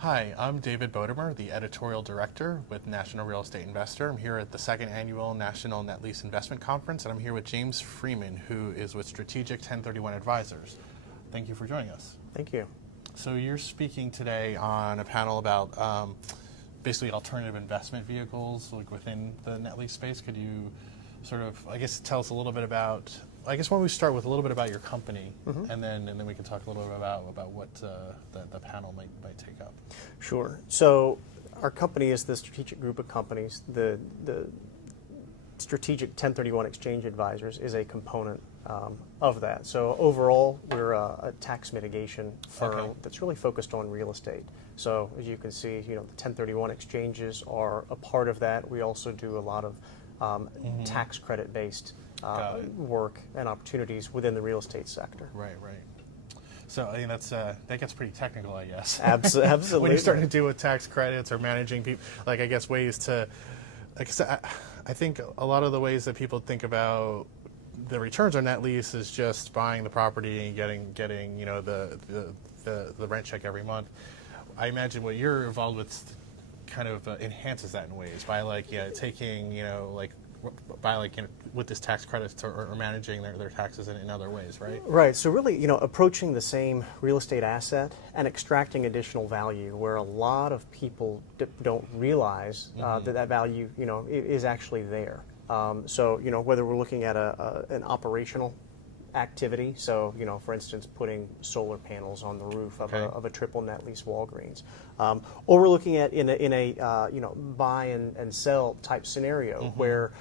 Hi, I'm David Bodemer, the editorial director with National Real Estate Investor. I'm here at the second annual National Net Lease Investment Conference, and I'm here with James Freeman, who is with Strategic 1031 Advisors. Thank you for joining us. Thank you. So you're speaking today on a panel about basically alternative investment vehicles like within the net lease space. Could you sort of, I guess, tell us a little bit about, I guess why don't we start with a little bit about your company, and then we can talk a little bit about what the panel might take up. Sure. So our company is the strategic group of companies. The Strategic 1031 Exchange Advisors is a component of that. So overall, we're a tax mitigation firm that's really focused on real estate. So as you can see, the 1031 exchanges are a part of that. We also do a lot of tax credit-based work and opportunities within the real estate sector. Right. So I mean that gets pretty technical, I guess. Absolutely. When you're starting to deal with tax credits or managing people, like I guess ways to, like I said, I think a lot of the ways that people think about the returns on net lease is just buying the property and getting the rent check every month. I imagine what you're involved with kind of enhances that in ways by taking with this tax credits or managing their taxes in other ways, right? Right. So really, approaching the same real estate asset and extracting additional value where a lot of people don't realize that value, is actually there. So, whether we're looking at an operational activity, so for instance, putting solar panels on the roof of a triple net lease Walgreens, or we're looking at in a buy and sell type scenario where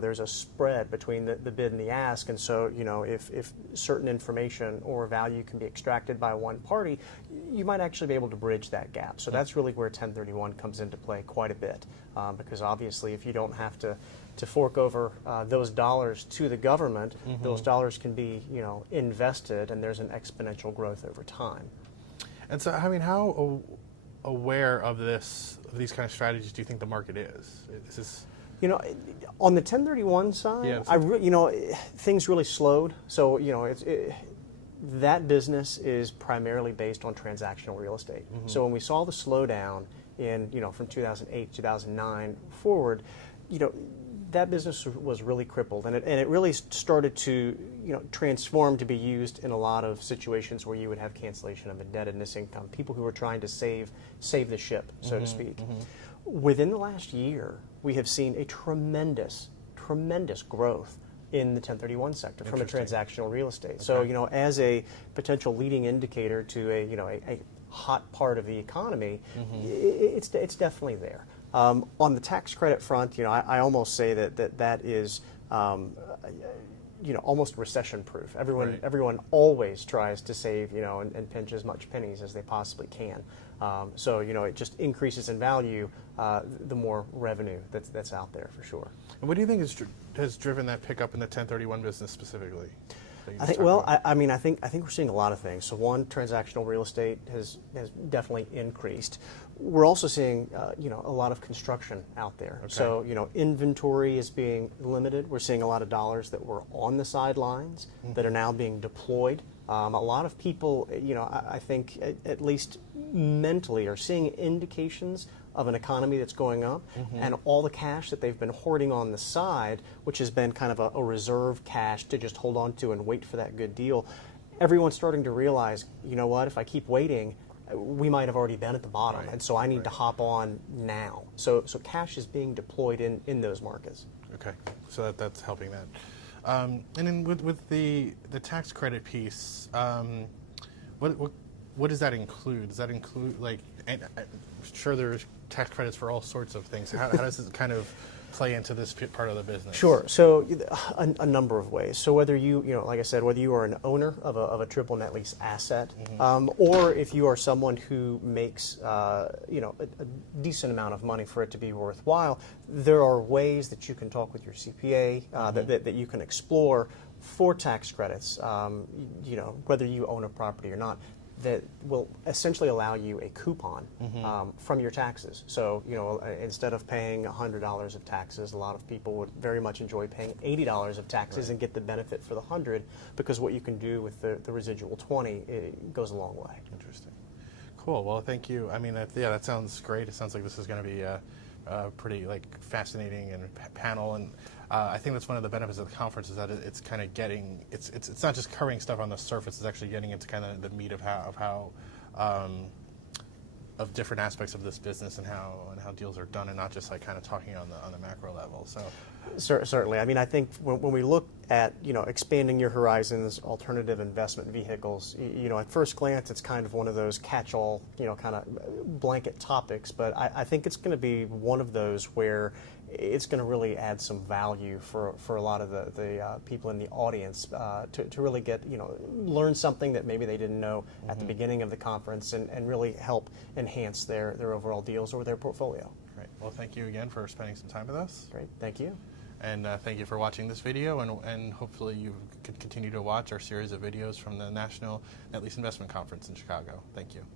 there's a spread between the bid and the ask, and so if certain information or value can be extracted by one party, you might actually be able to bridge that gap. So that's really where 1031 comes into play quite a bit, because obviously if you don't have to fork over those dollars to the government, those dollars can be invested, and there's an exponential growth over time. And so, I mean, how aware of these kind of strategies do you think the market is? Is this on the 1031 side, things really slowed. So that business is primarily based on transactional real estate. So when we saw the slowdown in from 2008 2009 forward, that business was really crippled, and it really started to transform to be used in a lot of situations where you would have cancellation of indebtedness income, people who were trying to save the ship, so to speak. Within the last year, we have seen a tremendous growth in the 1031 sector from a transactional real estate. Okay. So as a potential leading indicator to a hot part of the economy, it's definitely there. On the tax credit front, I almost say that is almost recession-proof. Everyone always tries to save, and pinch as much pennies as they possibly can. So it just increases in value the more revenue that's out there for sure. And what do you think has driven that pickup in the 1031 business specifically? I think we're seeing a lot of things. So one, transactional real estate has definitely increased. We're also seeing a lot of construction out there. Okay. So inventory is being limited. We're seeing a lot of dollars that were on the sidelines that are now being deployed. A lot of people, I think at least mentally, are seeing indications of an economy that's going up, and all the cash that they've been hoarding on the side, which has been kind of a reserve cash to just hold on to and wait for that good deal. Everyone's starting to realize, what, if I keep waiting, we might have already been at the bottom, and so I need to hop on now. So cash is being deployed in those markets. Okay, so that's helping that. And then with the tax credit piece, what does that include? Does that include I'm sure there's tax credits for all sorts of things. How does it kind of play into this part of the business? Sure. So a number of ways. So whether like I said, whether you are an owner of a triple net lease asset, or if you are someone who makes a decent amount of money for it to be worthwhile, there are ways that you can talk with your CPA that you can explore for tax credits. Whether you own a property or not, that will essentially allow you a coupon from your taxes. So, instead of paying $100 of taxes, a lot of people would very much enjoy paying $80 of taxes and get the benefit for the 100, because what you can do with the residual 20, it goes a long way. Interesting. Cool. Well, thank you. I mean, yeah, that sounds great. It sounds like this is going to be a pretty like fascinating and panel, and I think that's one of the benefits of the conference is that it's kind of getting it's not just covering stuff on the surface. It's actually getting into kind of the meat of how of different aspects of this business and how deals are done, and not just like kind of talking on the macro level. So Certainly. I mean, I think when we look at, expanding your horizons, alternative investment vehicles, at first glance, it's kind of one of those catch-all, kind of blanket topics, but I think it's going to be one of those where it's going to really add some value for a lot of the people in the audience to really get, learn something that maybe they didn't know at the beginning of the conference and really help enhance their overall deals or their portfolio. Great. Well, thank you again for spending some time with us. Great. Thank you. And thank you for watching this video, and hopefully you can continue to watch our series of videos from the National Net Lease Investment Conference in Chicago. Thank you.